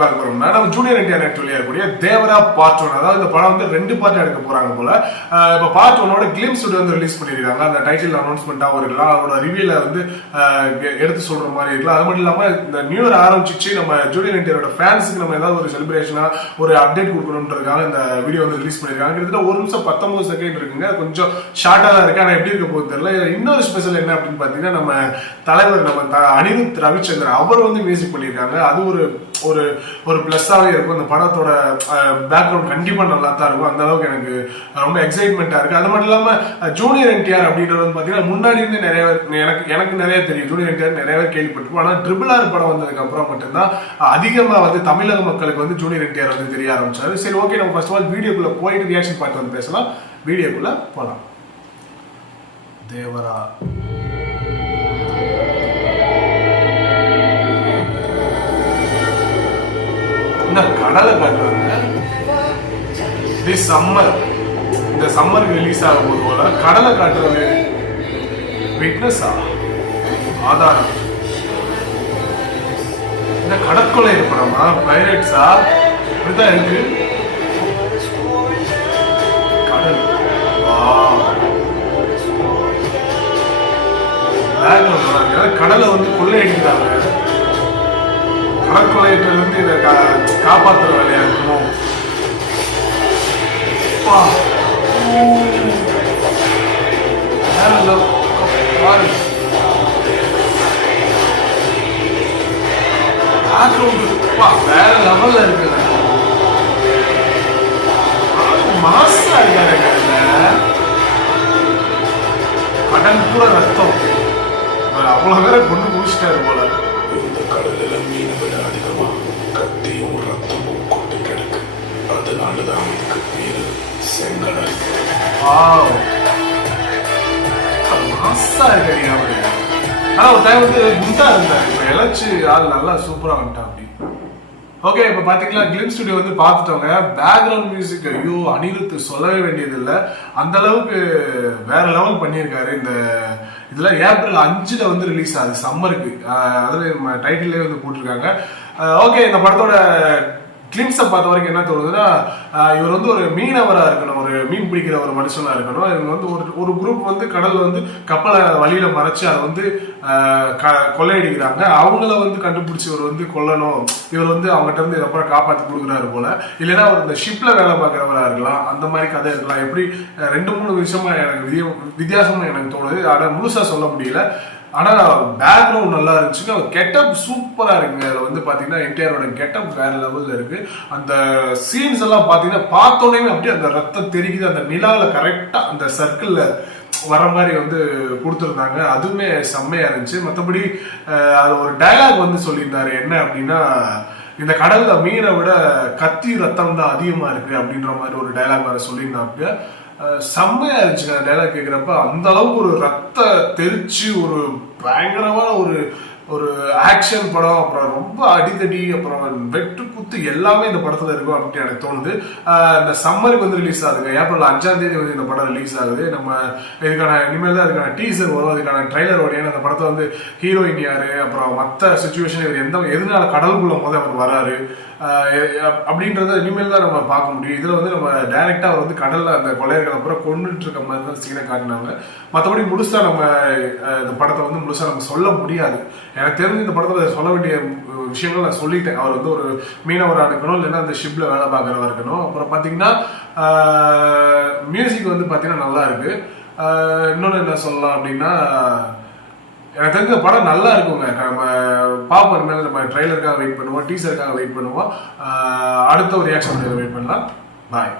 பார்க்க போறோம்னா நம்ம ஜூனியர் என்டிஆர் ஆக்சுவலியா இருக்கக்கூடிய தேவரா பார்ட் 1. அதாவது இந்த படம் வந்து 2 பார்ட் எடுக்க போறாங்க போல. இப்போ பார்ட் 1ஓட கிளிம்ஸ் வந்து ரிலீஸ் பண்ணிருக்காங்க. அந்த டைட்டில் அனௌன்ஸ்மெண்ட்டாகவும் இருக்கலாம், அவரோட ரிவியூல வந்து எடுத்து சொல்ற மாதிரி இருக்கலாம். அது மட்டும் இல்லாம இந்த நியூ இயர் ஆரம்பிச்சிச்சு நம்ம ஜூனியர் என்டிஆரோட ஃபேன்ஸுக்கு நம்ம ஏதாவது ஒரு செலிப்ரேஷனா ஒரு அப்டேட் கொடுக்கணும்ன்றதுக்காக இந்த வீடியோ வந்து ரிலீஸ் பண்ணிருக்காங்க. கிட்டத்தட்ட 1 நிமிஷம் 19 செகண்ட் இருக்குங்க. கொஞ்சம் ஷார்ட்டா தான் இருக்கு. ஆனா எப்படி இருக்க போகுது தெரியல. இன்னொரு ஸ்பெஷல் என்ன அப்படின்னு பாத்தீங்கன்னா நம்ம தலைவர் நம்ம அனிருத் ரவிச்சந்திரன் அவர் வந்து மியூசிக் பண்ணியிருக்காங்க. அது ஒரு ஒரு ஒரு பிளஸ்ஸாவே இருக்கும். அந்த படத்தோட பேக்ரவுண்ட் கண்டிப்பா நல்லா தான் இருக்கும். அந்த அளவுக்கு எனக்கு ரொம்ப எக்ஸைட்மெண்டா இருக்கு. அது மட்டும் இல்லாம ஜூனியர் என்டிஆர் அப்படின்றது வந்து பாத்தீங்கன்னா முன்னாடி இருந்து நிறைய எனக்கு நிறைய தெரியும். ஜூனியர் என்டிஆர் நிறைய பேர் கேள்விப்பட்டிருப்போம். ஆனா RRR படம் வந்ததுக்கு அப்புறம் மட்டும்தான் அதிகமா வந்து தமிழக மக்களுக்கு வந்து ஜூனியர் என்டிஆர் வந்து தெரிய ஆரம்பிச்சாரு. சரி, ஓகே, நம்ம ஃபர்ஸ்ட் ஆஃப் ஆல் வீடியோக்குள்ள போயிட்டு ரியாக்ஷன் பார்த்து வந்து பேசலாம். வீடியோக்குள்ள போலாம். தேவரா கடலை காட்டுறாங்க. சம்மர், இந்த சம்மருக்கு ரிலீஸ் ஆகும் போது போல கடலை காட்டுறது விட்னஸா ஆதாரம். இந்த கடற்கொலை படமா பைரட்ஸா இப்படிதான் இருக்கு. கடல் கடலை வந்து கொள்ளையடிக்கிறாங்க. கடற்கொலையில இருந்து இதை காப்பாற்றுற வேலையா இருக்கணும். வேற லெவல்ல இருக்கு. மாசா இருக்காரு. கடல் கூட ரத்தம் அவ்வளவு பேரை கொண்டு முடிச்சிட்டாரு போல. இந்த கடலில் மீனை விட அதிகமா கத்தியும் ரத்தமும் கொண்டு கிடக்கு. அதனாலதான் இதுக்கு பேரு செங்கடல். மாசா இருக்காரு. ஆனா ஒரு டைம் வந்து குண்டா இருந்தாரு. இப்ப இழைச்சு ஆள் நல்லா சூப்பரா வந்துட்டான். அப்படி ஓகே, இப்ப பாத்தீங்களா கிளிம் ஸ்டுடியோ வந்து பாத்துட்டோங்க. பேக்ரவுண்ட் மியூசிக் ஐயோ அனிருத் சொல்லவே வேண்டியது இல்லை. அந்த அளவுக்கு வேற லெவல் பண்ணியிருக்காரு. இந்த இதுல ஏப்ரல் 5 வந்து ரிலீஸ் ஆகுது சம்மருக்கு. அதுல டைட்டிலே வந்து போட்டிருக்காங்க. ஓகே, இந்த படத்தோட கிளிம்ஸை பார்த்த வரைக்கும் என்ன தோணுதுன்னா, இவர் வந்து ஒரு மீனவரா இருக்கணும், ஒரு மீன் பிடிக்கிற ஒரு மனுஷனா இருக்கணும். இவங்க வந்து ஒரு குரூப் வந்து கடல் வந்து கப்பலை வழியில மறைச்சு அதை வந்து கொள்ளையடிக்கிறாங்க. அவங்கள வந்து கண்டுபிடிச்சி இவர் வந்து கொல்லணும், இவர் வந்து அவங்ககிட்ட இருந்து அப்புறம் காப்பாற்றி கொடுக்குறாரு போல. இல்லைன்னா அவர் இந்த ஷிப்ல வேலை பார்க்குறவரா இருக்கலாம். அந்த மாதிரி கதை இருக்கலாம். எப்படி 2-3 விஷயமா எனக்கு வித்தியாசமா எனக்கு தோணுது. ஆனா முழுசா சொல்ல முடியல. ஆனா பேக்ரவுண்ட் நல்லா இருந்துச்சுங்க. கெட்டப் சூப்பரா இருக்குங்க. அதுல வந்து பாத்தீங்கன்னா என்டிஆரோட கெட்டப் வேற லெவல்ல இருக்கு. அந்த சீன்ஸ் எல்லாம் பாத்தீங்கன்னா பார்த்தோன்னே அப்படியே அந்த ரத்தம் தெரிக்குது. அந்த நிலால கரெக்டா அந்த சர்க்கிள்ல வர மாதிரி வந்து கொடுத்துருந்தாங்க. அதுவுமே செம்மையா இருந்துச்சு. மற்றபடி அது ஒரு டைலாக் வந்து சொல்லியிருந்தாரு. என்ன அப்படின்னா, இந்த கடல்ல மீனை விட கத்தி ரத்தம் தான் அதிகமா இருக்கு அப்படின்ற மாதிரி ஒரு டைலாக் வேற சொல்லியிருந்தாங்க. செம்மையா இருந்துச்சுங்க அந்த டைலாக் கேட்கிறப்ப. அந்த அளவுக்கு ஒரு ரத்த தெரிச்சு ஒரு பயங்கரமான ஒரு ஆக்ஷன் படம். அப்புறம் ரொம்ப அடித்தடி, அப்புறம் வெட்டு குத்து எல்லாமே இந்த படத்துல இருக்கும் அப்படின்னு எனக்கு தோணுது. இந்த சம்மருக்கு வந்து ரிலீஸ் ஆகுதுங்க. ஏப்ரல் 5 வந்து இந்த படம் ரிலீஸ் ஆகுது. நம்ம இதுக்கான இனிமேல் தான் இதுக்கான டீசர் வரும், அதுக்கான ட்ரைலர் வரும். அந்த படத்துல வந்து ஹீரோயின் யாரு, அப்புறம் மற்ற சுச்சுவேஷன் இவர் எதனால கடலுக்குள்ள அவர் வராரு அப்படின்றத இனிமேல் தான் நம்ம பார்க்க முடியும். இதுல வந்து நம்ம டைரக்டா அவர் வந்து கடல்ல அந்த கொள்ளையர்கள் அப்புறம் கொண்டுட்டு இருக்க மாதிரி தான் சீனை காட்டினாங்க. மற்றபடி முழுசா நம்ம இந்த படத்தை வந்து முழுசா நம்ம சொல்ல முடியாது. எனக்கு தெரிஞ்சு இந்த படத்துல சொல்ல வேண்டிய விஷயங்கள் நான் சொல்லிட்டேன். அவர் வந்து ஒரு மீனவராக இருக்கணும், இல்லைன்னா அந்த ஷிப்ல வேலை பார்க்கறதா இருக்கணும். அப்புறம் பாத்தீங்கன்னா மியூசிக் வந்து பாத்தீங்கன்னா நல்லா இருக்கு. இன்னொன்னு என்ன சொல்லலாம் அப்படின்னா, எனக்கு தெரிஞ்ச படம் நல்லா இருக்குங்க. நம்ம பாப்போம், மேலே நம்ம ட்ரெய்லருக்காக வெயிட் பண்ணுவோம், டீசருக்காக வெயிட் பண்ணுவோம். அடுத்த ஒரு ரியாக்ஷன் வெயிட் பண்ணலாம். பாய்.